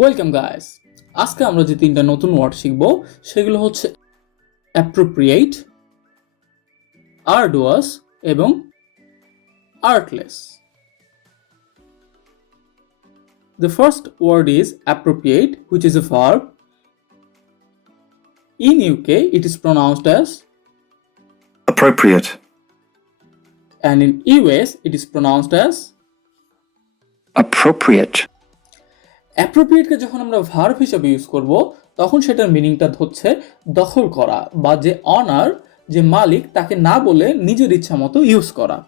Welcome guys. আজকে আমরা যে তিনটা নতুন ওয়ার্ড শিখব সেগুলো হচ্ছে অ্যাপ্রোপ্রিয়েট, আর্ডুয়াস এবং আর্টলেস। The first word is appropriate, which is a verb. In UK, it is pronounced as appropriate, and in US, it is pronounced as appropriate. Appropriate কে যখন আমরা ভার্ব হিসেবে ইউজ করব তখন সেটার মিনিংটা হচ্ছে দখল করা বা যে অনার, যে মালিক তাকে না বলে নিজের ইচ্ছা মতো ইউজ করা।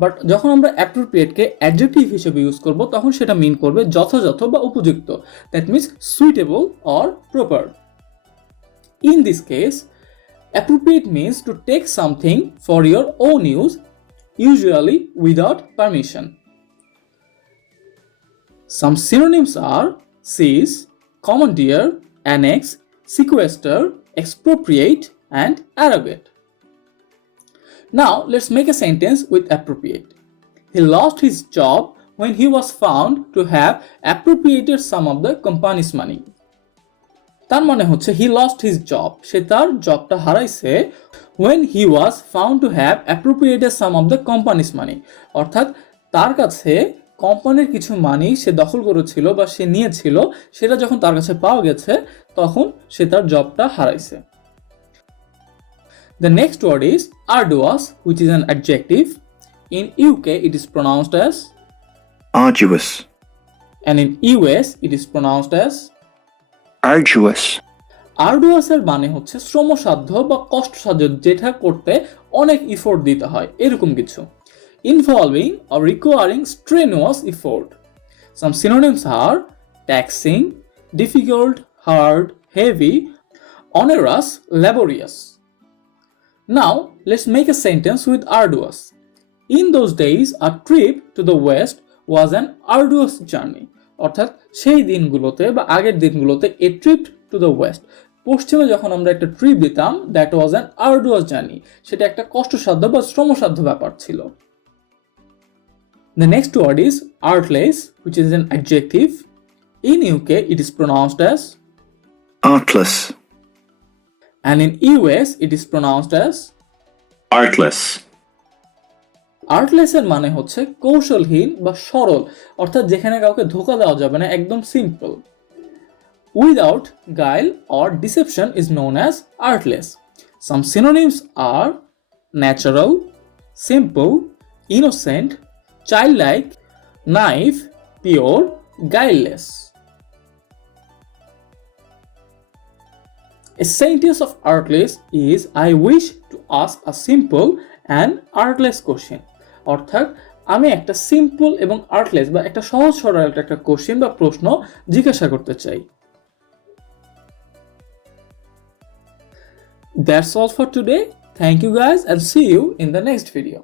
বাট যখন আমরা অ্যাপ্রোপ্রিয়েটকে অ্যাডজেক্টিভ হিসেবে ইউজ করব তখন সেটা মিন করবে যথাযথ বা উপযুক্ত। That means suitable or proper. In this case appropriate means to take something for your own use, usually without permission. Some synonyms are seize, commandeer, annex, sequester, expropriate, and arrogate. Now, let's make a sentence with appropriate. He lost his job when he was found to have appropriated some of the company's money. তার মানে হচ্ছে he lost his job, সে তার জবটা হারাইছে when he was found to have appropriated some of the company's money, অর্থাৎ তার কাছে কোম্পানির কিছু মানি সে দখল করেছিল বা সে নিয়েছিল, সেটা যখন তার কাছে পাওয়া গেছে তখন সে তার জবটা হারাইছে। The next word is arduous, which is an adjective. In UK it is pronounced as Arduous, and in US it is pronounced as arduous. আর্ডুয়াস এর মানে হচ্ছে শ্রমসাধ্য বা কষ্টসাধ্য, যেটা করতে অনেক ইফোর্ট দিতে হয়, এরকম কিছু। Involving or requiring strenuous effort. Some synonyms are taxing, difficult, hard, heavy, onerous, laborious. Now, let's make a sentence with arduous. In those days, a trip to the west was an arduous journey. অর্থাৎ সেই দিনগুলোতে বা আগের দিনগুলোতে a trip to the west, পশ্চিমে যখন আমরা একটা ট্রিপ দিতাম, that was an arduous journey. সেটা একটা কষ্টসাধ্য বা শ্রমসাধ্য ব্যাপার ছিল। The next word is artless, which is an adjective. In UK, it is pronounced as Artless, and in US, it is pronounced as artless. Artless এর মানে হচ্ছে কৌশলহীন বা সরল, অর্থাৎ যেখানে কাউকে ধোঁকা দেওয়া যাবে না, একদম simple. Without guile or deception is known as artless. Some synonyms are natural, simple, innocent, childlike, naive, pure, guileless. A sentence of artless is I wish to ask a simple and artless question. অর্থাৎ আমি একটা সিম্পল এবং আর্টলেস বা একটা সহজ সরল একটা কোশ্চেন বা প্রশ্ন জিজ্ঞাসা করতে চাই। That's all for today. Thank you guys and see you in the next video.